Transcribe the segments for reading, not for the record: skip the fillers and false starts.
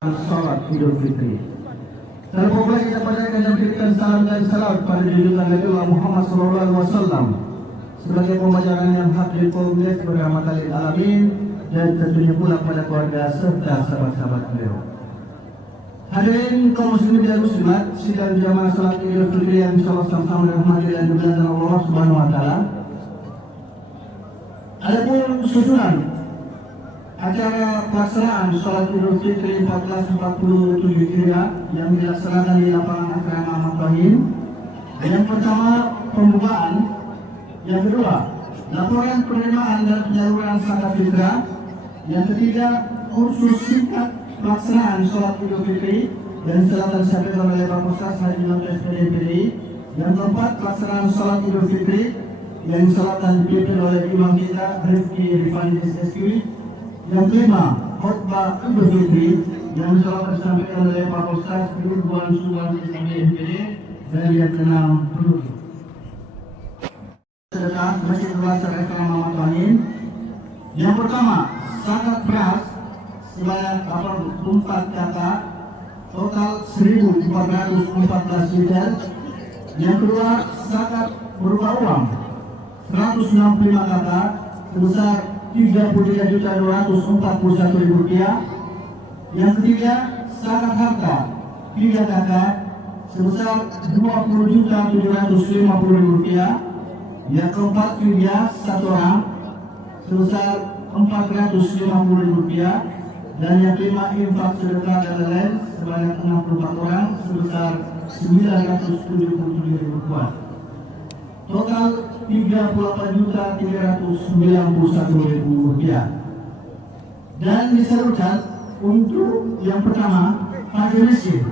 Salat Idul Fitri. Terpulang kita panjatkan dan berikan salam dan salawat pada junjungan Nabi Muhammad SAW sebagai pembacaan yang hak dan komplit berahmatan lil alamin dan tentunya pula pada keluarga serta sahabat-sahabat beliau. Hadirin kaum muslimin dan muslimat, sidang jamaah salat Idul Fitri yang insyaallah sama-sama dirahmati dan dimuliakan Allah Subhanahu wa taala. Adapun susunan acara pelaksanaan Salat Idul Fitri 1447 Hijriah yang dilaksanakan di lapangan asrama Ahmad Fahim. Yang pertama pembukaan, yang kedua laporan penerimaan dan penyaluran zakat fitrah, yang ketiga kursus singkat pelaksanaan Salat Idul Fitri dan selatan disampaikan oleh Bapak Ustaz Haji Nonton SPDPDI. Yang keempat pelaksanaan Salat Idul Fitri yang selatan dipimpin oleh Imam kita Rifki Rifani SSQ. Yang kelima, khutbah Idul Fitri yang selalu disampaikan oleh Pak Ustaz Ridwan Suwan SMPD. Dan yang keenam, penutup sedekah Masjid Al-Azhar Ekram Ahmad Fahim. Yang pertama, zakat beras sebanyak 84 kakak, total 1.414 liter. Yang kedua, zakat berupa uang 165 kakak sebesar Rp33.241.000. Yang ketiga, zakat harta 3 kakak sebesar Rp20.750.000. Yang keempat, fidyah 1 orang sebesar Rp450.000. Dan yang kelima, infak sedekah dan lain sebanyak 64 orang sebesar Rp977.000. Total Rp38.391.000. Dan disalurkan untuk yang pertama fakir miskin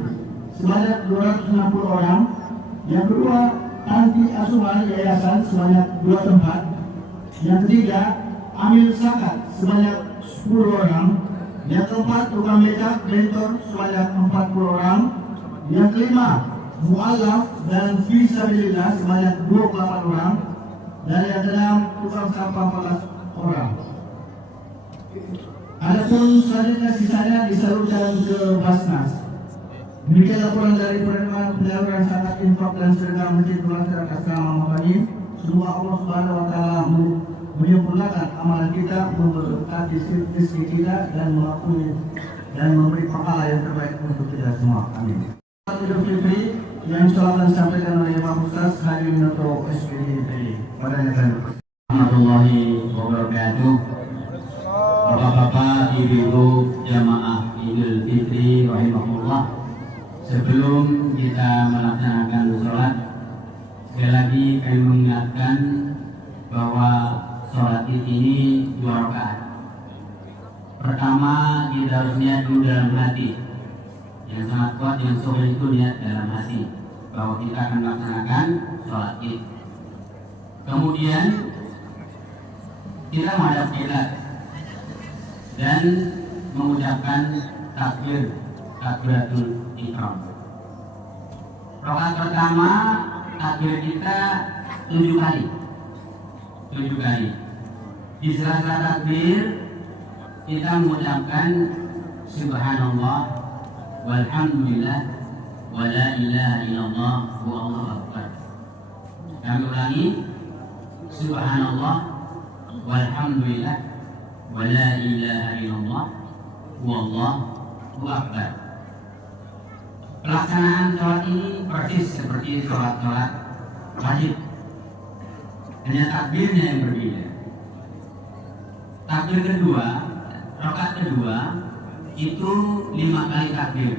sebanyak 260 orang. Yang kedua, panti asuhan yayasan sebanyak 2 tempat. Yang ketiga, amil zakat sebanyak 10 orang. Yang keempat, tukang becak bentor sebanyak 40 orang. Yang kelima, mu'alaf dan fisabilillah sebanyak 28 orang. Dan yang keenam, tukang sampah 14 orang. Adapun selanjutnya sisanya disalurkan ke Basnas. Demikian laporan dari penerimaan penyaluran zakat infak dan sedekah Masjid Al-Azhar Asrama Ahmad Fahim. Semoga Allah Subhanahu wa taala menyempurnakan amalan kita, memberkati rezeki kita dan mengampuni dan memberi pahala yang terbaik untuk kita semua. Amin. Idul Fitri yang insyaallah disampaikan oleh Pak Ustaz Haji Nonton SPDPDI. Padanya kan warahmatullahi wabarakatuh. Bapak-bapak, ibu-ibu jamaah Idul Fitri rahimahullah. Sebelum kita melaksanakan sholat, sekali lagi kami mengingatkan bahwa sholat ini 2 rakaat. Pertama, kita harus niat dulu dalam hati. Yang sangat kuat, yang soleh itu niat dalam hati bahwa kita akan melaksanakan sholat id. Kemudian kita menghadap kiblat dan mengucapkan takbiratul ihram. Rakaat pertama takbir kita 7 kali. 7 kali. Di sela-sela takbir kita mengucapkan subhanallah walhamdulillah wala ilaha illallah wallahu akbar. Kami ulangi, subhanallah walhamdulillah wala ilaha illallah wallahu akbar. Pelaksanaan sholat ini persis seperti sholat-sholat wajib, hanya takbirnya yang berbeda. Takbir kedua, rakaat kedua itu 5 kali takbir.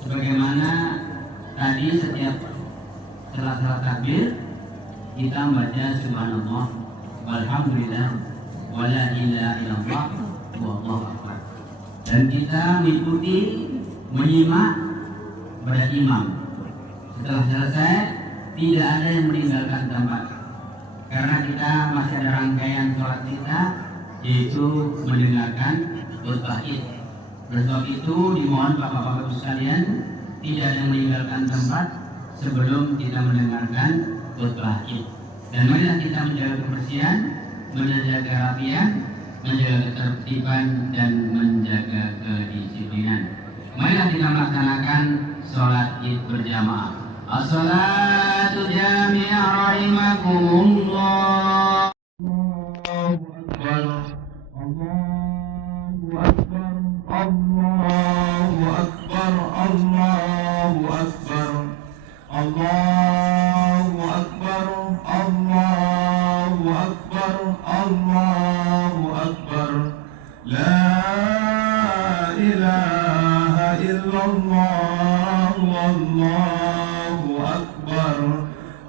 Sebagaimana tadi setiap setelah takbir kita membaca subhanallah walhamdulillah wala ilaha illallah wallahu akbar. Dan kita mengikuti, menyimak pada imam. Setelah selesai tidak ada yang meninggalkan tempat, karena kita masih ada rangkaian sholat kita, yaitu mendengarkan khutbah id. Oleh sebab itu dimohon bapak-bapak sekalian tidak ada yang meninggalkan tempat sebelum kita mendengarkan khutbah id. Dan marilah kita menjaga kebersihan, menjaga kerapian, menjaga ketertiban dan menjaga kedisiplinan. marilah kita melaksanakan sholat id berjamaah. As-salatu jami'ah rahimakumullah. Allahu Akbar, Allahu Akbar, Allahu Akbar, Allahu Akbar, Allahu Akbar, Allahu Akbar, Allahu Akbar. La ilaha illallah, Allahu Akbar,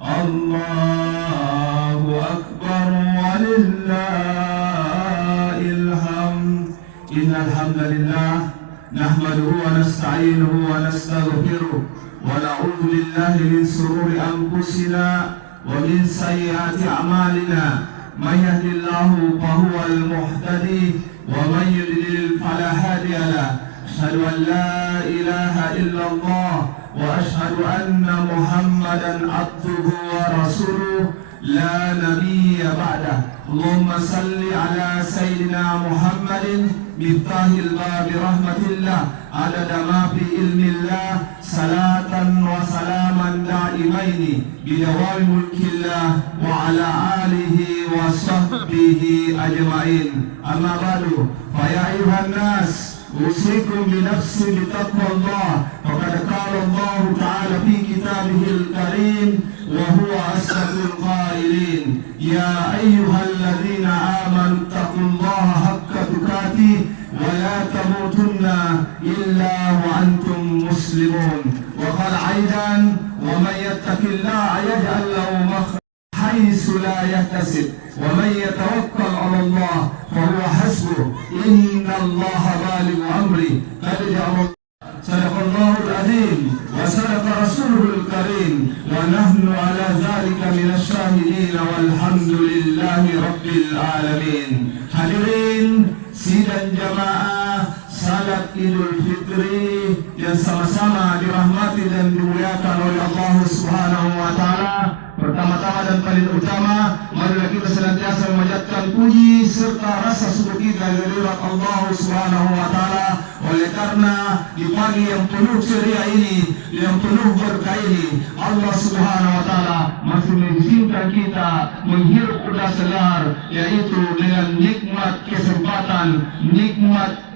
Allahu Akbar, walillahil hamd. Innal hamdalillah nahmaduhu wa nasta'inuhu wa nastaghfiruh wa na'udzu billahi min shururi anfusina wa min sayyiati a'malina. Man yahdihillahu fahuwal muhtadi wa man yudlil fala hadiya lahu. Asyhadu an la ilaha illallah wa asyhadu anna Muhammadan abduhu wa rasuluh la nabiyya ba'dah. Allahumma salli ala sayyidina Muhammadin miftahil babi rahmatillah adada ma fi ilmillah salatan wa salaman da'imaini bidawami mulkillah wa ala alihi wa sahbihi ajma'in. Amma ba'du, fa ya ayuhan nas usikum bi nafsi bi taqwallah. Faqad qala Allah ta'ala fi kitabihil karim wa huwa asdaqul qailin. Ya ayyuhalladzina amanu taqullaha haqqa tuqatih wa la tamutunna illa wa antum muslimun. Wa qala aidan wa man yattaqillaha yaj'al lahu makhrajan haythu la yahtasib wa man yatawakkal 'ala Allah fa huwa hasbuh. Innallaha balighu amri. Qad ja'ala Sadaqallahul azim wa sadaqa rasuluhul karim wa nahnu ala dzalika minasy syahidin walhamdulillahi rabbil alamin. Hadirin sidang jamaah salat Idul Fitri yang sama-sama dirahmati dan dimuliakan oleh Allah Subhanahu wa taala. Pertama-tama dan paling utama, marilah kita senantiasa memanjatkan puji serta rasa syukur kita kehadirat Allah Subhanahu wa taala. Oleh karena di pagi yang penuh ceria ini, yang penuh berkah ini, Allah Subhanahu wa taala masih mengizinkan kita menghirup udara segar, yaitu dengan nikmat kesempatan, nikmat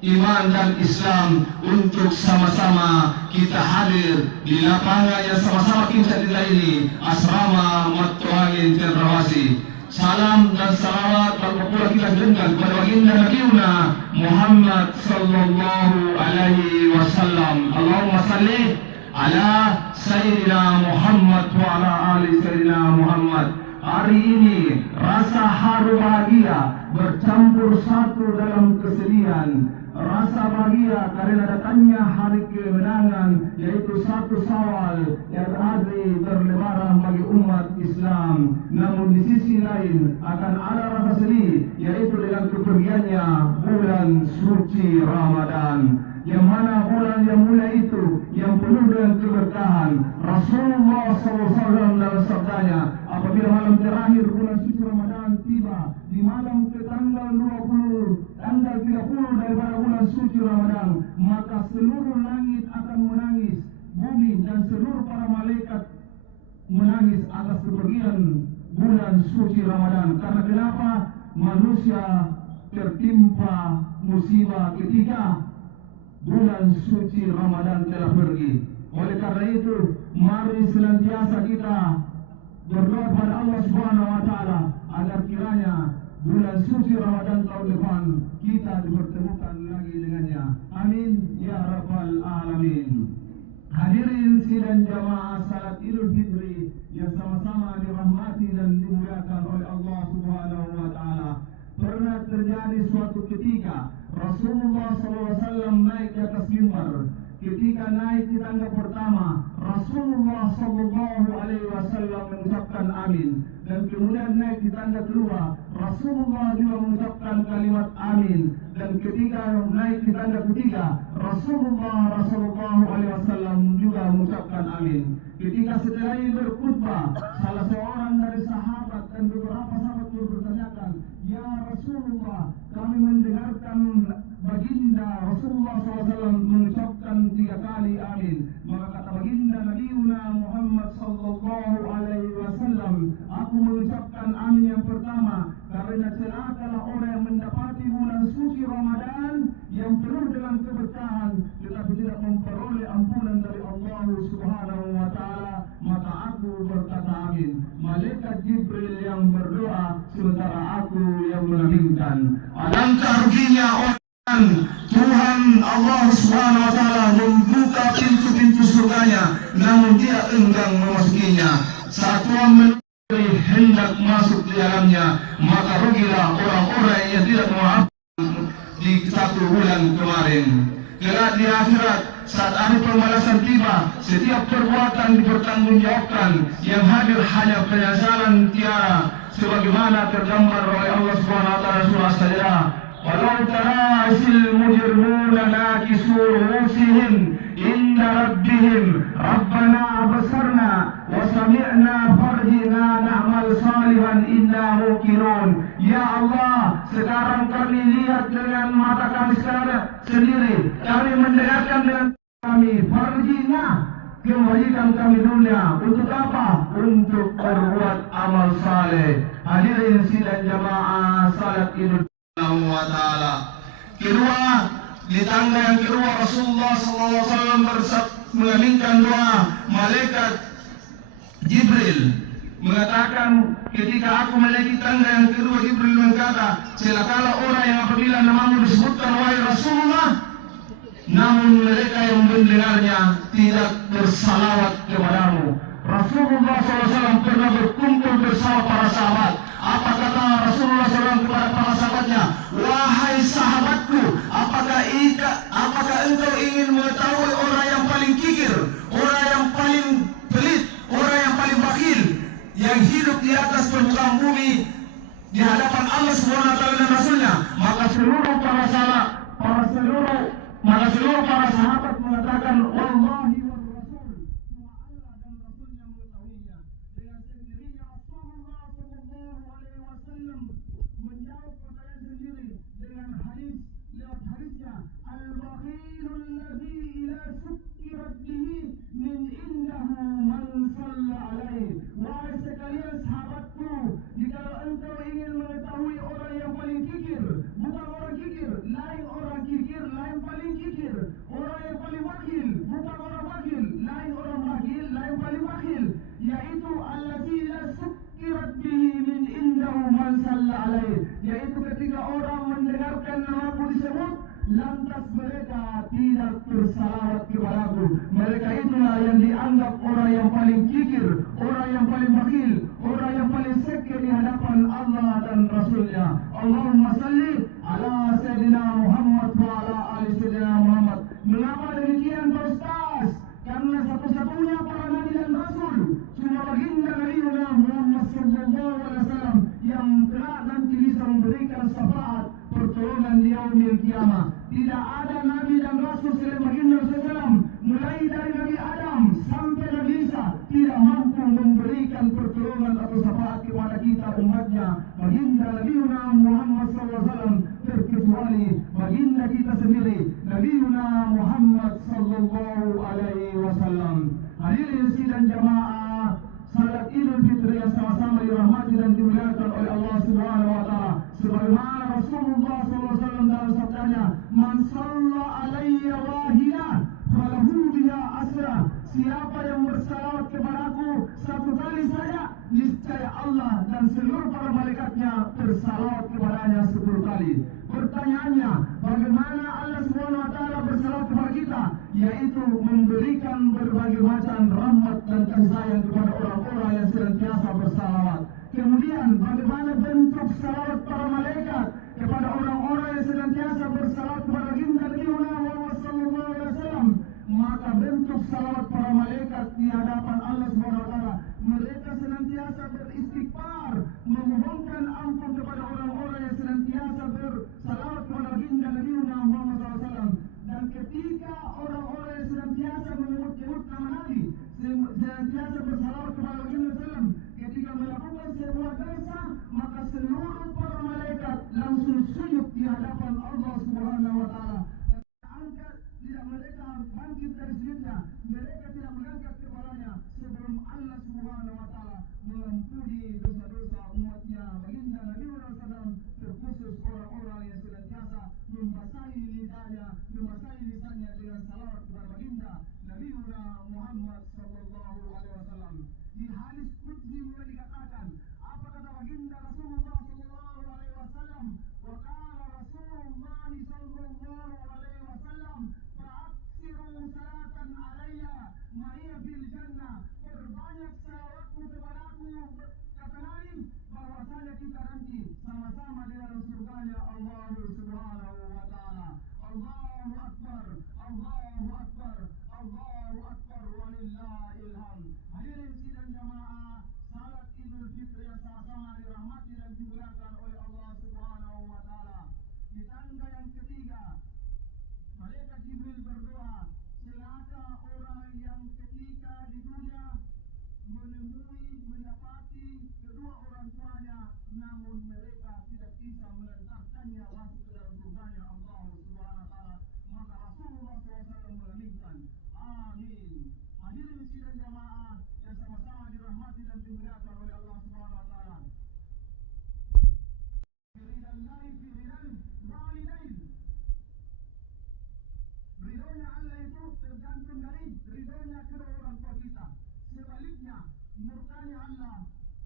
iman dan Islam untuk sama-sama kita hadir di lapangan yang sama-sama kita cinta ini, Asrama Matuangin Cendrawasih. Salam dan salawat tanpa pula kita kirimkan kepada baginda Nabiuna Muhammad sallallahu alaihi wasallam. Allahumma salli ala Sayyidina Muhammad wa ala ali Sayyidina Muhammad. Hari ini rasa haru bahagia bercampur satu dalam kesedihan. Rasa bahagia karena datangnya hari kemenangan, yaitu 1 Syawal yang hari berlebaran bagi umat Islam. Namun di sisi lain akan ada rasa sedih, yaitu dengan kepergiannya bulan suci Ramadan. Yang mana bulan yang mulia itu, yang penuh dengan keberkahan. Rasulullah SAW dalam sabdanya, apabila malam terakhir bulan suci Ramadan tiba, di malam ke tanggal 20, tanggal 30 daripada bulan suci Ramadan, maka seluruh langit akan menangis, bumi dan seluruh para malaikat menangis atas kepergian bulan suci Ramadan. Karena kenapa? Manusia tertimpa musibah ketika bulan suci Ramadan telah pergi. Oleh karena itu, mari senantiasa kita berdoa kepada Allah Subhanahu wa taala agar kiranya bulan suci Ramadan tahun depan kita dipertemukan lagi dengannya. Amin ya rabbal alamin. Hadirin sidang jamaah salat Idul Fitri yang sama-sama dirahmati dan dimuliakan oleh Allah Subhanahu wa taala. Pernah terjadi suatu ketika Rasulullah SAW naik ke atas mimbar. Ketika naik di tangga pertama, Rasulullah SAW mengucapkan amin. Dan kemudian naik di tangga kedua, Rasulullah juga mengucapkan kalimat amin. Dan ketika naik di tangga ketiga, Rasulullah SAW juga mengucapkan amin. Ketika setelah ini berkhutbah, salah seorang dari sahabat dan beberapa sahabat bertanyakan, "Ya Rasulullah, kami mendengarkan baginda Rasulullah SAW mengucapkan amin. Maka kata baginda Nabiuna Muhammad sallallahu alaihi wasallam, aku mengucapkan amin yang pertama karena celakalah orang yang mendapati bulan suci Ramadan yang penuh dengan keberkahan tetapi tidak memperoleh ampunan dari Allah Subhanahu wa taala. Maka aku berkata amin. Malaikat Jibril yang berdoa sementara aku yang mengaminkan. Alangkah ruginya orang Tuhan Allah Subhanahu wa taala membuka pintu-pintu surganya namun dia enggan memasukinya. Saat Tuhan hendak masuk di dalamnya, maka rugilah orang-orang yang tidak memaafkan di satu bulan kemarin. Kelak di akhirat, saat hari pembalasan tiba, setiap perbuatan dipertanggungjawabkan. Yang hadir hanya penyesalan tiara, sebagaimana tergambar oleh Allah Subhanahu wa taala surah As-Sajdah. Walau tara isil mujrimuna nakisu ru'usihim inda rabbihim rabbana absarna wa sami'na farjina na'mal salihan inna muqinun. Ya Allah, sekarang kami lihat dengan mata kami sendiri, kami mendengarkan dengan kami, farjina, kembalikan kami dunia. Untuk apa? Untuk berbuat amal saleh. Hadirin sidang jamaah salat Idul wa ta'ala. Kedua, di tangga yang kedua Rasulullah SAW mengaminkan doa malaikat Jibril, mengatakan ketika aku menaiki tangga yang kedua, Jibril berkata, celakalah orang yang apabila namamu disebutkan wahai Rasulullah, namun mereka yang mendengarnya tidak bersalawat kepadamu. Rasulullah SAW pernah berkumpul bersama para sahabat. Apa kata Rasulullah SAW kepada para sahabatnya? Wahai sahabatku, apakah engkau ingin mengetahui orang yang paling kikir, orang yang paling pelit, orang yang paling bakhil, yang hidup di atas permukaan bumi di hadapan Allah Subhanahu wa taala dan Rasulnya? Maka seluruh para sahabat mengatakan, wallahi wal rasul, semua Allah dan Rasulnya mengetahuinya. Dengan sendirinya Rasulullah sallallahu alaihi wasallam menjawab pertanyaan sendiri dengan hadis, lewat hadisnya, al-bakhilul ladzi ila sukkirat bihi min indahu man shalla alaihi. Wahai sekalian sahabatku, jika engkau ingin mengetahui orang yang paling kikir, bukan orang kikir, lain orang kikir, lain paling kikir. Orang yang paling bakhil, bukan orang bakhil, lain orang bakhil, lain paling bakhil, yaitu allazi la sukkirat bihi min indahu man shalla alaihi, yaitu ketika orang mendengarkan namaku disebut lantas mereka tidak bersalawat kepadaku. Mereka itulah yang dianggap orang yang paling kikir, orang yang paling bakhil, orang yang paling sekir di hadapan Allah dan Rasulnya. Allahumma salli ala Sayyidina Muhammad wa ala ali Sayyidina Muhammad. Mengapa demikian Pak Ustaz? Karena satu-satunya para nabi dan rasul cuma baginda Nabiuna Muhammad sallallahu alaihi wasallam yang kelak nanti bisa memberikan syafaat pertolongan di yaumil kiamah. Tidak ada nabi dan rasul selain baginda sallallahu, mulai dari Nabi Adam sampai Nabi Isa, tidak mampu memberikan pertolongan atau syafaat kepada kita umatnya baginda Nabiuna Muhammad sallallahu alaihi wasallam, terkecuali baginda kita sendiri Nabiuna Muhammad sallallahu alaihi wasallam. Hadirin sidang jamaah salat Idul Fitri yang sama-sama dirahmati dan dimuliakan oleh Allah Subhanahu wa taala, sebagaimana Rasulullah SAW dalam sabdanya, man shalla alayya wahida falahu biha asra. Siapa yang bersalawat kepadaku satu kali saja, niscaya Allah dan seluruh para malaikatnya bersalawat kepadanya 10 kali. Pertanyaannya, bagaimana Allah Subhanahu wa taala bersalawat kepada kita? Yaitu memberikan berbagai macam rahmat dan kasih sayang kepada orang-orang yang senantiasa bersalawat. Kemudian bagaimana bentuk salawat para malaikat kepada orang-orang yang senantiasa bersalawat kepada baginda Muhammad sallallahu alaihi wasallam? Maka bentuk salawat para malaikat di hadapan Allah Subhanahu wa taala, mereka senantiasa beristighfar, memohonkan ampun kepada orang-orang yang senantiasa bersalawat kepada baginda Muhammad sallallahu alaihi wasallam. Dan ketika orang-orang yang senantiasa menyebut nama Nabi, senantiasa bersalawat kepada baginda sallam, ketika melakukan sebuah dosa, maka seluruh para malaikat langsung sujud di hadapan Allah Subhanahu wa taala. Angkat, tidak mereka bangkit dari sujudnya, mereka tidak mengangkat kepalanya sebelum Allah Subhanahu wa Ta'ala mengampuni dosa-dosa umatnya. Baginda Nabi SAW, terkhusus orang-orang yang senantiasa membasahi lidahnya, membasahi lisannya dengan salawat kepada baginda Nabi Muhammad sallallahu alaihi wasallam. Di hadis qudsi mulai dikatakan, apa kata baginda Rasulullah sallallahu alaihi wasallam? Wa qala Rasulullah sallallahu alaihi wasallam, fa'aksiru salatan alayya ma'iyya bil jannah. Perbanyak salawatmu kepadaku, kata Nabi, bahwasanya kita nanti sama-sama di dalam surganya Allah Subhanahu wa Ta'ala. Allahu Akbar, Allahu Akbar, Allahu Akbar, walillahil hamd. Hadirin sidang jamaah, salat Idul Fitri yang sama-sama dirahmati dan dimuliakan oleh Allah Subhanahu wa Ta'ala. Di tangga yang ketiga, malaikat Jibril berdoa, celaka orang yang ketika di dunia mendapati kedua orang tuanya, namun mereka tidak bisa mengantarkannya masuk ke dalam surganya Allah Subhanahu wa Ta'ala. Maka Rasulullah SAW mengaminkan, amin. Hadirin sidang jamaah yang sama-sama dirahmati dan dimuliakan oleh Allah Subhanahu wa Ta'ala. Ridhallahi fi ridhal walidain. Ridhonya Allah itu tergantung dari ridhonya kedua orang tua kita. Sebaliknya, murkanya Allah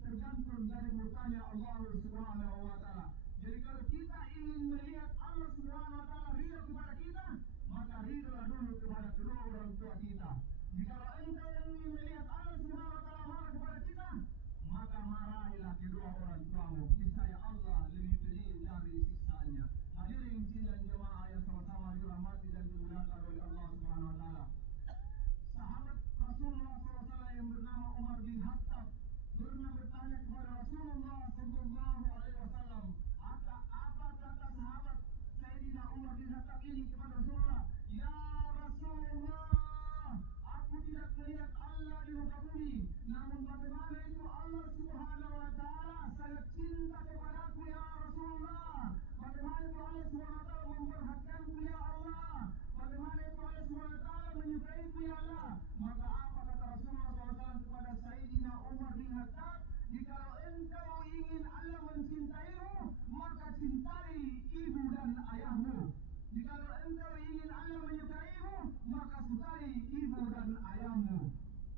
tergantung dari murkanya Allah Subhanahu wa Ta'ala. Jadi kalau kita ingin melihat Allah Subhanahu wa Ta'ala ridho kepada kita, maka ridholah dulu kepada kedua orang tua kita. Jika engkau ingin melihat Allah Subhanahu wa Ta'ala marah kepada kita, maka marahilah kedua orang tuamu. Niscaya Allah lebih pedih dari siksaannya. Hadirin sidang jemaah yang sama-sama dirahmati dan dimuliakan oleh Allah Subhanahu wa Ta'ala. Sahabat Rasulullah SAW yang bernama Umar bin Khattab pernah bertanya kepada Rasulullah sallallahu alaihi wasallam, apa kata sahabat Sayyidina Umar bin Khattab ini kepada Rasulullah? Ya Rasulullah, aku tidak melihat Allah di muka bumi, namun bagaimana itu Allah Subhanahu wa Ta'ala sangat cinta kepadaku ya Rasulullah. Bagaimana itu Allah Subhanahu wa Ta'ala memperhatikanku ya Allah. Bagaimana itu Allah Subhanahu wa Ta'ala menyukaiku ya Allah. Maka apa kata Rasulullah SAW kepada Sayyidina Umar bin Khattab? Jikalau engkau ingin Allah mencintaimu, maka cintai ibu dan ayahmu. Jikalau engkau ingin Allah menyukaimu, maka sukai ibu dan ayahmu.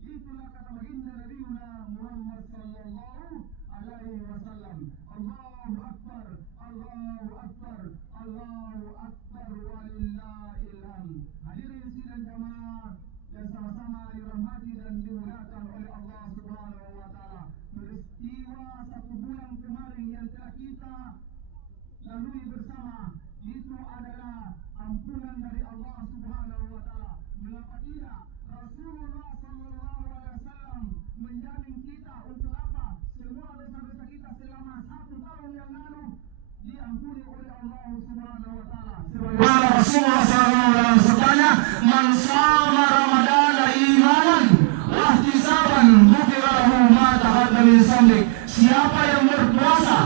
Itulah kata baginda Nabi Muhammad sallallahu alaihi wasallam. Allahu Akbar, Allahu Akbar, Allahu Akbar, walillahil hamd. Hadirin sidang jamaah yang sama-sama dirahmati dan dimuliakan oleh Allah Subhanahu wa Ta'ala. Peristiwa 1 bulan kemarin yang telah kita lalui bersama itu adalah ampunan dari Allah Subhanahu wa Ta'ala. Mengapa tidak? Rasulullah sallallahu alaihi wasallam menjamin kita untuk apa? Semua dosa-dosa kita selama 1 tahun yang lalu diampuni oleh Allah Subhanahu wa Ta'ala. Sebagaimana Rasulullah sallallahu alaihi wasallam, man shama ramadana imanan wa ihtisaban ghufira lahu ma taqaddama min dhanbi. Siapa yang berpuasa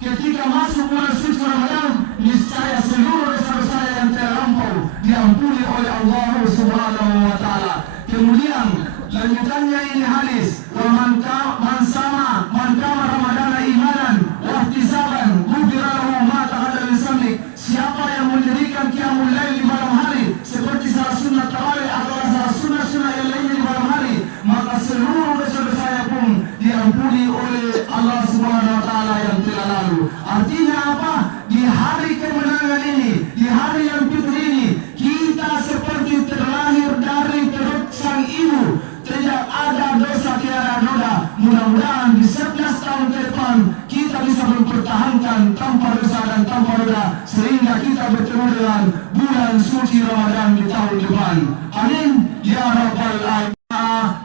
ketika masuk bulan suci Ramadan, niscaya seluruh dosa-dosa yang terlampau diampuni oleh Allah Subhanahu wa Ta'ala. Kemudian lanjutannya ini hadis, wa man kama ramadana imanan wa ihtisaban ghufira lahu ma taqaddama min dhanbi. Siapa yang mendirikan qiyamul lail di malam hari seperti salat sunat tarawih atau salat sunat-sunat yang lainnya di malam hari, maka seluruh dosa-dosanya pun diampuni oleh Allah Subhanahu wa Ta'ala yang telah lalu. Artinya apa? Di hari kemenangan ini, di hari yang fitri ini, kita seperti terlahir dari perut sang ibu. Tidak ada dosa, tiada noda. Mudah-mudahan di 11 tahun ke depan kita bisa mempertahankan tanpa dosa dan tanpa noda, sehingga kita bertemu dengan bulan suci Ramadan di tahun depan. Amin ya rabbal alamin.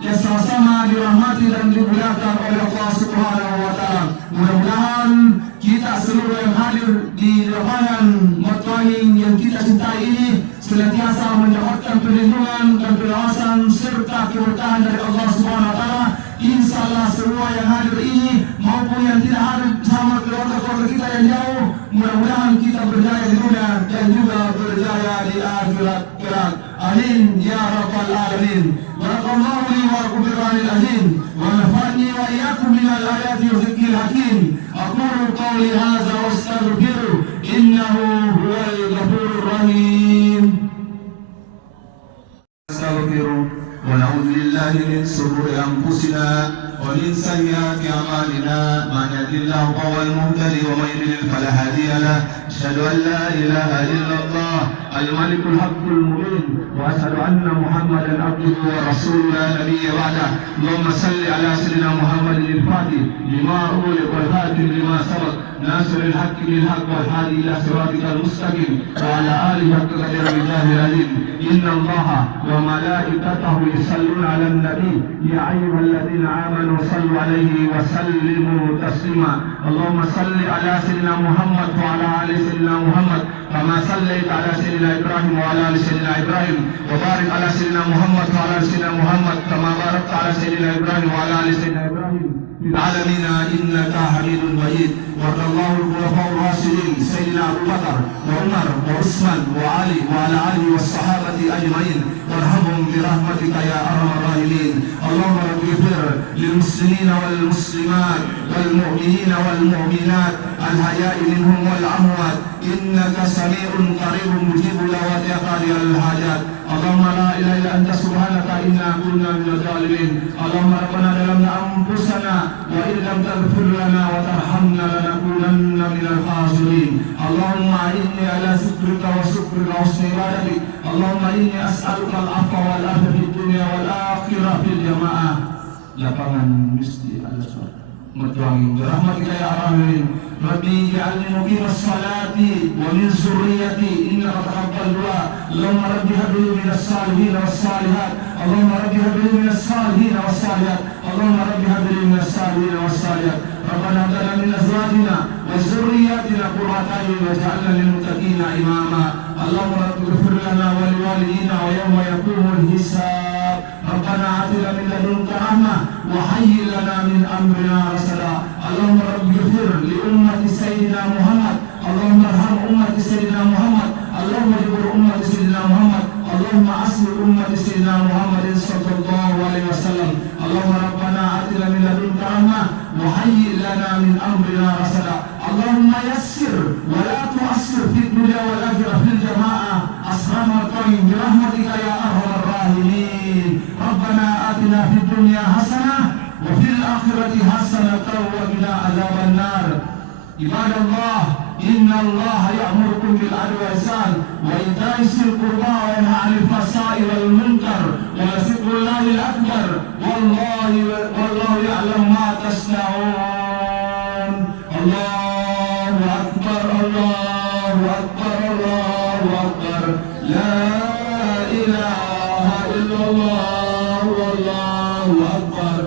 Ya sama-sama dirahmati dan dimuliakan oleh Allah Subhanahu wa Ta'ala. Mudah-mudahan kita seluruh yang hadir di lapangan Martwaning yang kita cintai ini senantiasa mendapatkan perlindungan dan pengawasan serta keberkahan dari Allah Subhanahu wa Ta'ala. Insyaallah semua yang hadir ini maupun yang tidak hadir sama keluarga-keluarga kita yang jauh, mudah-mudahan kita berjaya di dunia dan juga berjaya di akhirat kelak. Amin ya rabbal alamin. Barakallahu li wa lakum bil Qur'anil azim wa nafa'ani wa iyyakum min al ayati wa dhikril hakim. Aqulu qawli hadza wa astaghfiru innahu huwal ghafurur rahim. Astaghfiru wa na'udzu billahi min shururi anfusina wa min sayyiati a'malina. Man yahdihillahu fahuwal muhtadi wa man yudlil fala hadiya lahu. Asyhadu an la ilaha illallah الملك الحق المبين واشهد ان محمدا عبده ورسوله لا نبي بعده. اللهم صل على سيدنا محمد الفاتح لما أغلق والخاتم لما سبق ناصر الحق بالحق والهادي الى صراطك المستقيم وعلى اله حق قدر الله العظيم. ان الله وملائكته يصلون على النبي يا ايها الذين امنوا صلوا عليه وسلموا تسليما. اللهم صل على سيدنا محمد وعلى ال سيدنا محمد كما صليت على سيدنا إبراهيم وعلى آل سيدنا إبراهيم وبارك على سيدنا محمد وعلى آل سيدنا محمد كما باركت على سيدنا إبراهيم وعلى آل سيدنا إبراهيم في العالمين إنك حميد مجيد. وارض الله الخلفاء الراشدين سيدنا أبو بكر وعمر وعثمان وعلي وعلى آله والصحابة أجمعين وارحمهم برحمتك يا أرحم الراحمين. اللهم رب اغفر للمسلمين والمسلمات والمؤمنين والمؤمنات الحياء منهم والأموات إنك سميع قريب مجيب دعوات قاضي الحاجات. اللهم لا إله إلا أنت سبحانك إنا كنا من الظالمين. اللهم ربنا ظلمنا أنفسنا وإن لم تغفر لنا وترحمنا لنكونن من الخاسرين. اللهم إني على ذكرك وشكرك وحسن عبادتك. اللهم إني أسألك العفو والعافية في الدنيا والآخرة في الجماعة. lapangan mesti Allah SWT mertuangin berahmatika ya arhamin. Rabbi ja'alni muqimas salati wa min zurriyati innaka taqabbal du'a. Allahumma rabbi habli minas salihin was salihat. Allahumma rabbi habli minas salihin was salihat. Allahumma rabbi habli minas salihin was salihat. Rabbana hab lana min azwajina wa zurriyyatina qurrata a'yun waj'alna lil muttaqina imama. Allahumma rabbi ighfir lana wa liwalidina wa yawma yaqumul hisab. ربنا آتنا من لدنك رحمة وهيئ لنا من أمرنا رشدا. اللهم رب اغفر لأمة سيدنا محمد. اللهم ارحم أمة سيدنا محمد. اللهم اجبر أمة سيدنا محمد. اللهم أصلح أمة سيدنا محمد صلى الله عليه وسلم. اللهم ربنا آتنا من لدنك رحمة وهيئ لنا من أمرنا رشدا. اللهم يسر ولا تؤثر في الدنيا والآخرة في الجماعة. أسرمكم برحمتك يا أرحم الراحمين. ربنا آتنا في الدنيا حسنة وفي الآخرة حسنة وقنا عذاب النار. عباد الله إن الله يأمركم بالعدل والإحسان وإيتاء ذي القربى وينهى عن الفحشاء والمنكر ولذكر الله الأكبر والله يعلم ما تصنعون. الله أكبر الله أكبر الله أكبر لا إله إلا الله والله أكبر